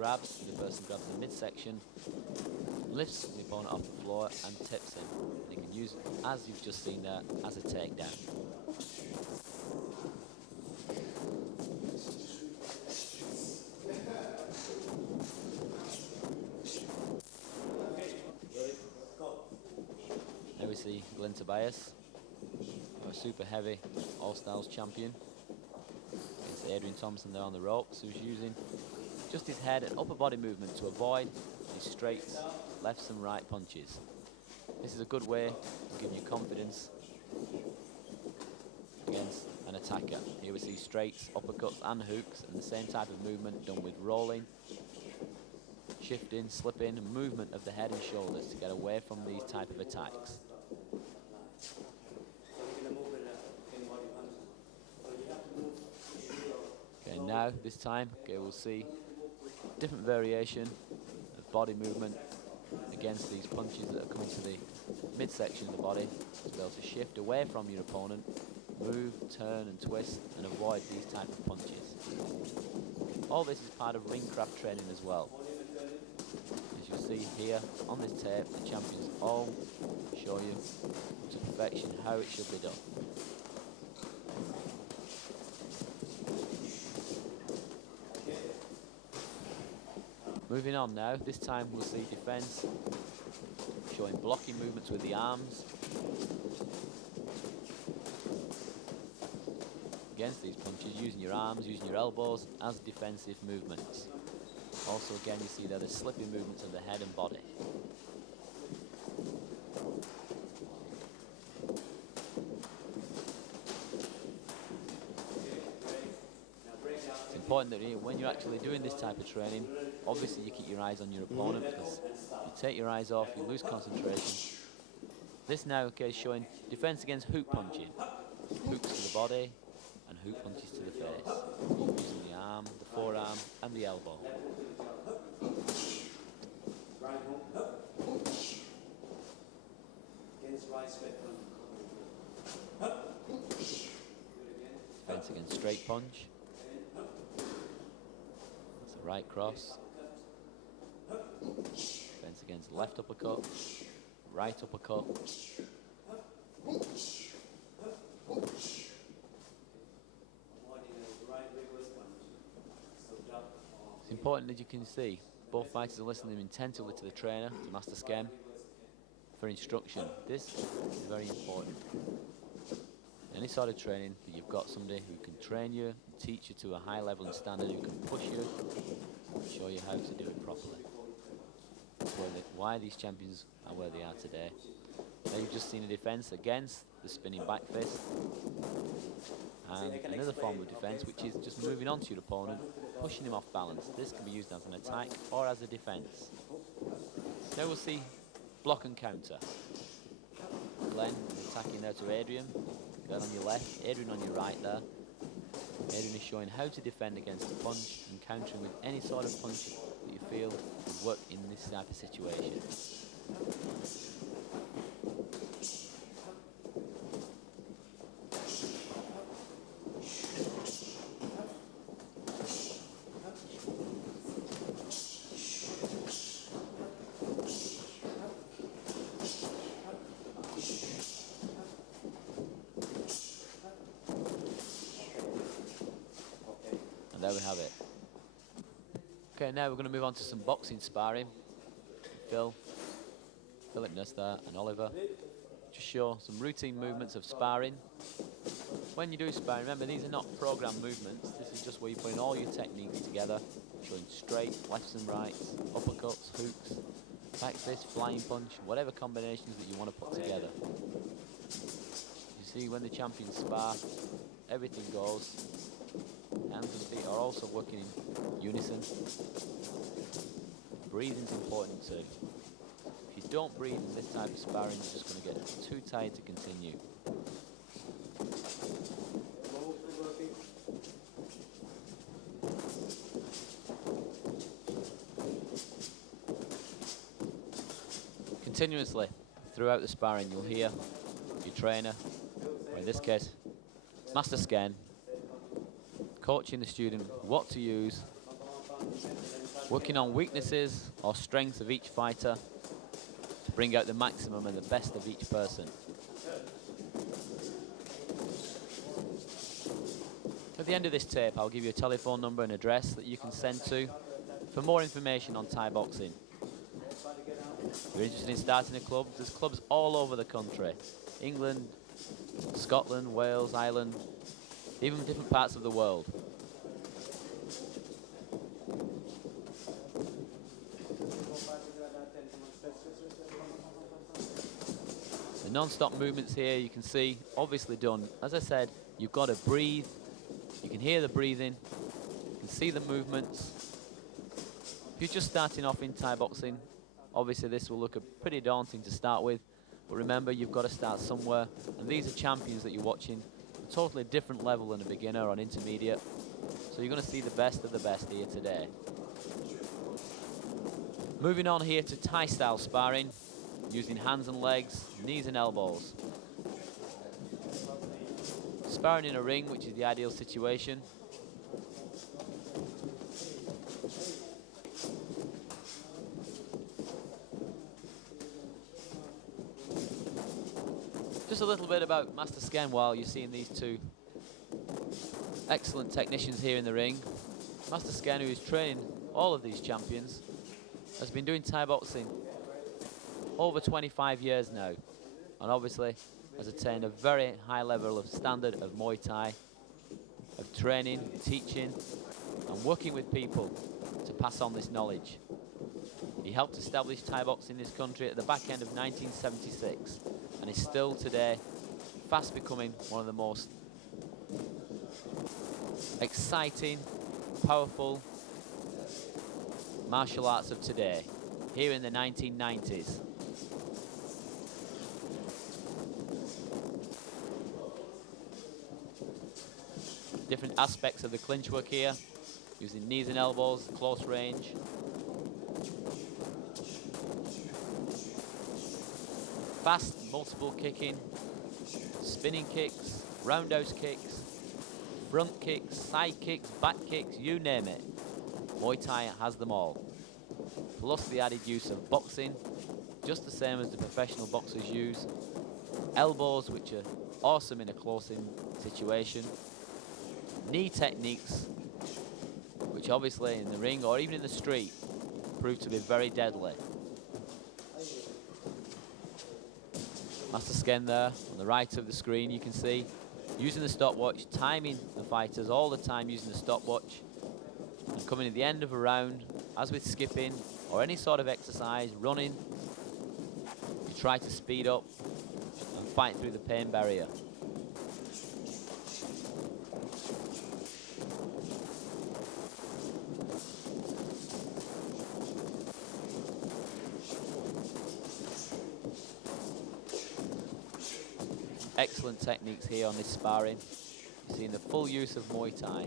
grabs. The person grabs the midsection, lifts the opponent off the floor and tips him. And you can use it, as you've just seen there, as a takedown. There we see Glenn Tobias, a super heavy all-styles champion, against Adrian Thompson there on the ropes, who's using just his head and upper body movement to avoid these straight lefts and right punches. This is a good way to give you confidence against an attacker. Here we see straights, uppercuts and hooks, and the same type of movement done with rolling, shifting, slipping, and movement of the head and shoulders to get away from these type of attacks. Okay, now this time, okay, we'll see different variation of body movement against these punches that are coming to the midsection of the body, to be able to shift away from your opponent, move, turn and twist, and avoid these type of punches. All this is part of ring craft training as well. As you see here on this tape, the champions all show you to perfection how it should be done. Moving on now, this time we'll see defense showing blocking movements with the arms against these punches, using your arms, using your elbows as defensive movements. Also again, you see there the slipping movements of the head and body. It's important that when you're actually doing this type of training, obviously you keep your eyes on your opponent, because if you take your eyes off, you lose concentration. This now, okay, is showing defense against hook punching. Hooks to the body and hook punches to the face, using the arm, the forearm and the elbow. Defense against straight punch. That's a right cross. Defense against left uppercut, right uppercut. It's important, as you can see, both fighters are listening intensively to the trainer, to Master Sken, for instruction. This is very important. Any sort of training that you've got somebody who can train you, teach you to a high level and standard, who can push you, show you how to do it properly. That's why these champions are where they are today. Now you've just seen a defense against the spinning back fist, and another form of defense, which is just moving on to your opponent, pushing him off balance. This can be used as an attack or as a defense. Now we'll see block and counter. Glenn attacking there to Adrian. Glenn on your left, Adrian on your right there. Adrian is showing how to defend against the punch and countering with any sort of punch that you feel would work in this type of situation. There we have it. Okay, now we're going to move on to some boxing sparring. Philip Nuss there and Oliver. Just show some routine movements of sparring. When you do sparring, remember these are not programmed movements. This is just where you're putting all your techniques together, showing straight, lefts and rights, uppercuts, hooks, back fist, flying punch, whatever combinations that you want to put together. You see when the champions spar, everything goes. Hands and feet are also working in unison. Breathing's important too. If you don't breathe in this type of sparring, you're just going to get too tired to continue. Continuously throughout the sparring, you'll hear your trainer, or in this case, Master Sken, coaching the student what to use Working on weaknesses or strengths of each fighter to bring out the maximum and the best of each person. At the end of this tape, I'll give you a telephone number and address that you can send to for more information on Thai boxing. If you're interested in starting a club, there's clubs all over the country. England, Scotland, Wales, Ireland, even different parts of the world. The non-stop movements here you can see, obviously done. As I said, you've got to breathe. You can hear the breathing. You can see the movements. If you're just starting off in Thai boxing, obviously this will look pretty daunting to start with. But remember, you've got to start somewhere. And these are champions that you're watching. A totally different level than a beginner or an intermediate. So you're going to see the best of the best here today. Moving on here to Thai style sparring, using hands and legs, knees and elbows. Sparring in a ring, which is the ideal situation. Just a little bit about Master Sken while you're seeing these two excellent technicians here in the ring. Master Sken, who is training all of these champions, has been doing Thai boxing over 25 years now, and obviously has attained a very high level of standard of Muay Thai, of training, teaching, and working with people to pass on this knowledge. He helped establish Thai boxing in this country at the back end of 1976, and is still today fast becoming one of the most exciting, powerful martial arts of today, here in the 1990s. Different aspects of the clinch work here, using knees and elbows, close range. Fast, multiple kicking, spinning kicks, roundhouse kicks, front kicks, side kicks, back kicks, you name it. Muay Thai has them all. Plus the added use of boxing, just the same as the professional boxers use. Elbows, which are awesome in a close-in situation. Knee techniques, which obviously in the ring or even in the street prove to be very deadly. Master Sken there on the right of the screen, you can see using the stopwatch, timing the fighters all the time using the stopwatch, and coming at the end of a round, as with skipping or any sort of exercise, running, you try to speed up and fight through the pain barrier. Excellent techniques here on this sparring. You're seeing the full use of Muay Thai.